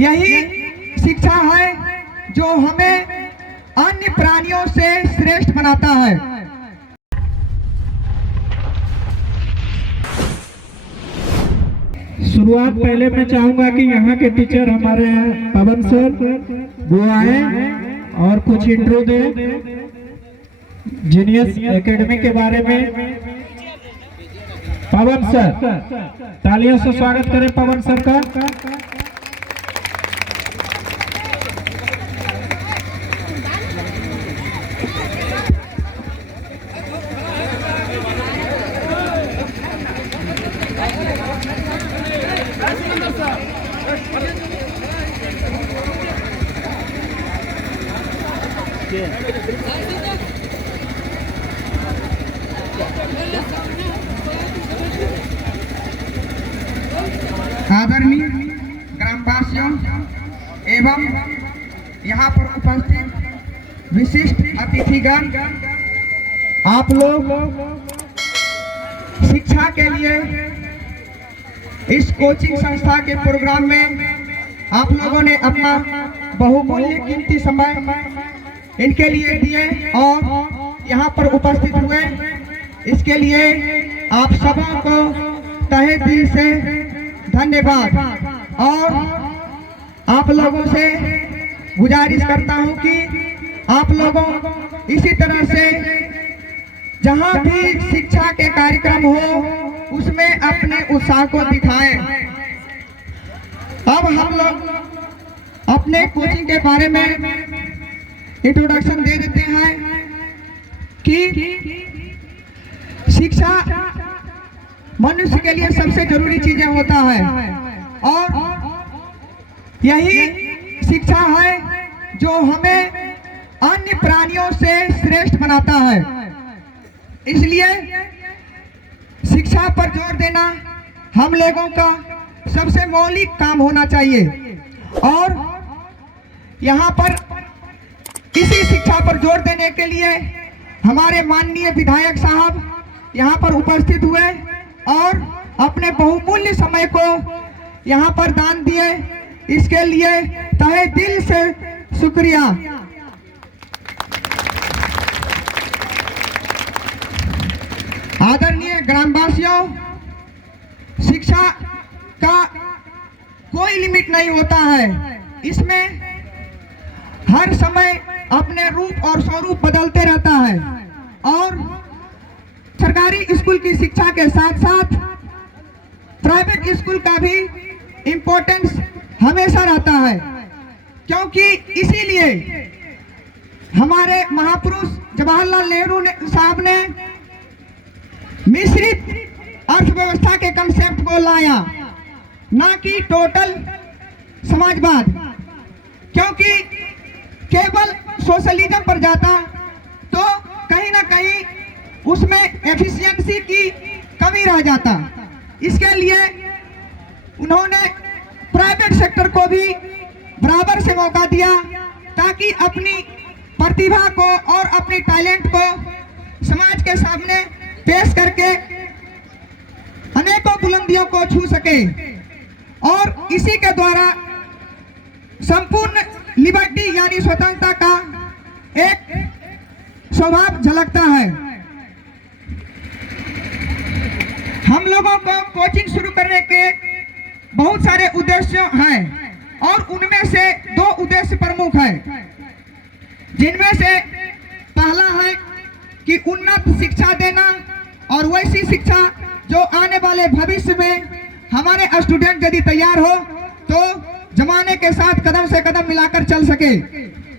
यही शिक्षा है जो हमें अन्य प्राणियों से श्रेष्ठ बनाता है। शुरुआत पहले मैं चाहूंगा कि यहाँ के टीचर हमारे पवन सर वो आए और कुछ इंट्रो दे जीनियस एकेडमी के बारे में। पवन सर, तालियों से स्वागत करें पवन सर का। आदरणीय ग्रामवासियों एवं यहाँ पर उपस्थित विशिष्ट अतिथिगण, आप लोग शिक्षा के लिए इस कोचिंग संस्था के प्रोग्राम में आप लोगों ने अपना बहुमूल्य कीमती समय इनके लिए दिए और यहाँ पर उपस्थित हुए। इसके लिए आप सबों को तहे दिल से धन्यवाद। और आप लोगों से गुजारिश करता हूँ कि आप लोगों इसी तरह से जहाँ भी शिक्षा के कार्यक्रम हो उसमें अपने उत्साह को दिखाएं। अब हम लोग अपने कोचिंग के बारे में इंट्रोडक्शन दे देते हैं कि शिक्षा मनुष्य के लिए सबसे जरूरी चीजें होता है और यही शिक्षा है जो हमें अन्य प्राणियों से श्रेष्ठ बनाता है। इसलिए शिक्षा पर जोर देना हम लोगों का सबसे मौलिक काम होना चाहिए। और यहाँ पर इसी शिक्षा पर जोर देने के लिए हमारे माननीय विधायक साहब यहाँ पर उपस्थित हुए और अपने बहुमूल्य समय को यहाँ पर दान दिए। इसके लिए तहे दिल से शुक्रिया। आदरणीय ग्रामवासियों, शिक्षा का कोई लिमिट नहीं होता है। इसमें हर समय अपने रूप और स्वरूप बदलते रहता है और सरकारी स्कूल की शिक्षा के साथ साथ प्राइवेट स्कूल का भी इम्पोर्टेंस हमेशा रहता है, क्योंकि इसीलिए हमारे महापुरुष जवाहरलाल नेहरू साहब ने मिश्रित अर्थव्यवस्था के कंसेप्ट को लाया, ना कि टोटल समाजवाद। क्योंकि केवल सोशलिज्म पर जाता तो कहीं ना कहीं उसमें एफिशिएंसी की कमी रह जाता। इसके लिए उन्होंने प्राइवेट सेक्टर को भी बराबर से मौका दिया ताकि अपनी प्रतिभा को और अपनी टैलेंट को समाज के सामने पेश करके अनेकों बुलंदियों को छू सके और इसी के द्वारा संपूर्ण लिबर्टी यानी स्वतंत्रता का एक स्वभाव झलकता है। हम लोगों को कोचिंग शुरू करने के बहुत सारे उद्देश्य हैं और उनमें से दो उद्देश्य प्रमुख हैं, जिनमें से पहला है कि उन्नत शिक्षा देना और वैसी शिक्षा जो आने वाले भविष्य में हमारे स्टूडेंट यदि तैयार हो तो जमाने के साथ कदम से कदम मिलाकर चल सके।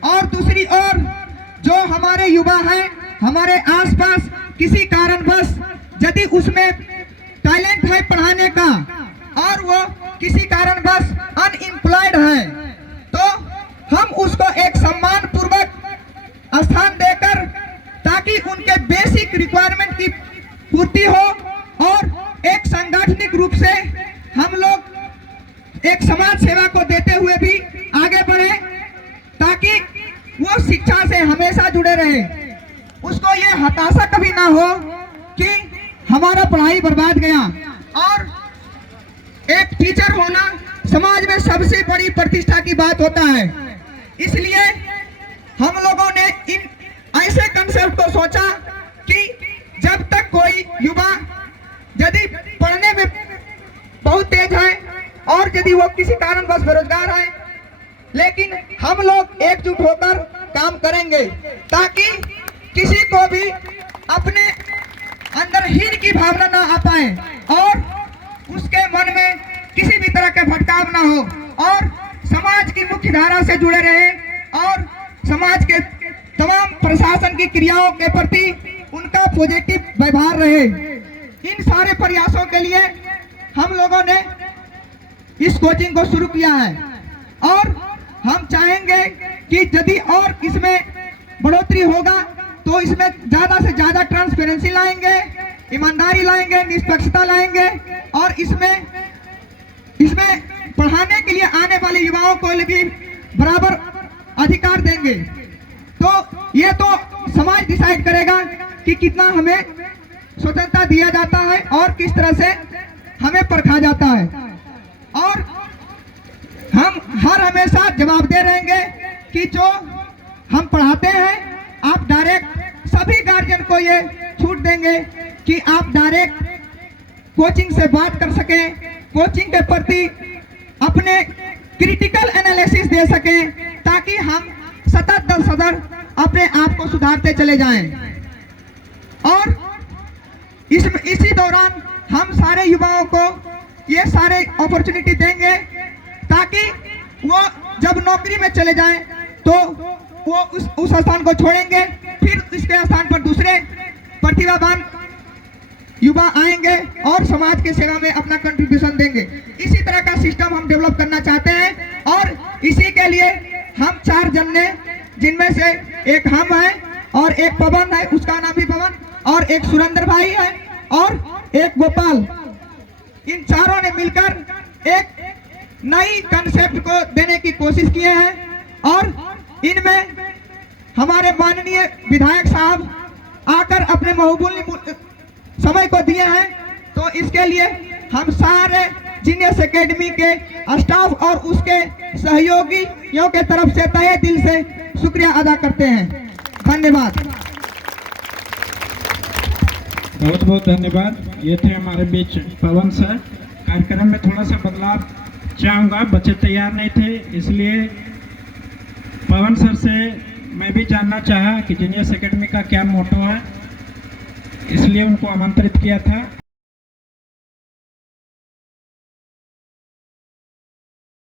और दूसरी ओर जो हमारे युवा हैं, हमारे आसपास किसी कारणवश यदि उसमें टैलेंट है पढ़ाने का और वो किसी कारणवश अनएम्प्लॉयड है तो हम उसको एक सम्मान पूर्वक स्थान देकर ताकि उनके बेसिक रिक्वायरमेंट की पूर्ति हो और एक सांगठनिक रूप से हम लोग एक समाज सेवा को देते हुए भी आगे बढ़े ताकि वो शिक्षा से हमेशा जुड़े रहे। उसको ये हताशा कभी ना हो कि हमारा पढ़ाई बर्बाद गया। और एक टीचर होना समाज में सबसे बड़ी प्रतिष्ठा की बात होता है। इसलिए हम लोगों ने इन ऐसे कंसेप्ट को सोचा कि जब तक कोई युवा यदि पढ़ने में बहुत तेज है और यदि वो किसी कारणवश बेरोजगार है, लेकिन हम लोग एकजुट होकर काम करेंगे ताकि किसी को भी अपने अंदर हीन की भावना ना आ पाए और उसके मन में किसी भी तरह का भटकाव ना हो और समाज की मुख्य धारा से जुड़े रहे और समाज के तमाम प्रशासन की क्रियाओं के प्रति उनका पॉजिटिव व्यवहार रहे। इन सारे प्रयासों के लिए हम लोगों ने इस कोचिंग को शुरू किया है और हम चाहेंगे कि यदि और इसमें बढ़ोतरी होगा तो इसमें ज्यादा से ज्यादा ट्रांसपेरेंसी लाएंगे, ईमानदारी लाएंगे, निष्पक्षता लाएंगे और इसमें पढ़ाने के लिए आने वाले युवाओं को भी बराबर अधिकार देंगे। तो ये तो समाज डिसाइड करेगा कि कितना हमें स्वतंत्रता दिया जाता है और किस तरह से हमें परखा जाता है और हम हर हमेशा जवाबदेह रहेंगे कि जो हम पढ़ाते हैं आप डायरेक्ट सभी गार्जियन को ये छूट देंगे कि आप डायरेक्ट कोचिंग से बात कर सकें, कोचिंग के प्रति अपने क्रिटिकल एनालिसिस दे सकें ताकि हम सतत दर सदर अपने आप को सुधारते चले जाएं। और इसी दौरान हम सारे युवाओं को ये सारे अपॉर्चुनिटी देंगे ताकि वो जब नौकरी में चले जाएं तो वो उस स्थान को छोड़ेंगे, फिर इसके स्थान पर दूसरे प्रतिभावान युवा आएंगे और समाज की सेवा में अपना कंट्रीब्यूशन देंगे। इसी तरह का सिस्टम हम डेवलप करना चाहते हैं और इसी के लिए हम 4 जन ने, जिनमें से एक हम हैं और एक पवन है, उसका नाम भी पवन, और एक सुरेंद्र भाई है और एक गोपाल, इन चारों ने मिलकर एक नई कंसेप्ट को देने की कोशिश किए हैं और इनमें हमारे माननीय विधायक साहब आकर अपने बहुमूल्य समय को दिए हैं। तो इसके लिए हम सारे जीनियस एकेडमी के स्टाफ और उसके सहयोगियों के तरफ से तहे दिल से शुक्रिया अदा करते हैं। धन्यवाद। बहुत बहुत धन्यवाद। ये थे हमारे बीच पवन सर। कार्यक्रम में थोड़ा सा बदलाव चाहूँगा, बच्चे तैयार नहीं थे, इसलिए पवन सर से मैं भी जानना चाहा कि जीनियस एकेडमी का क्या मोटो है, इसलिए उनको आमंत्रित किया था।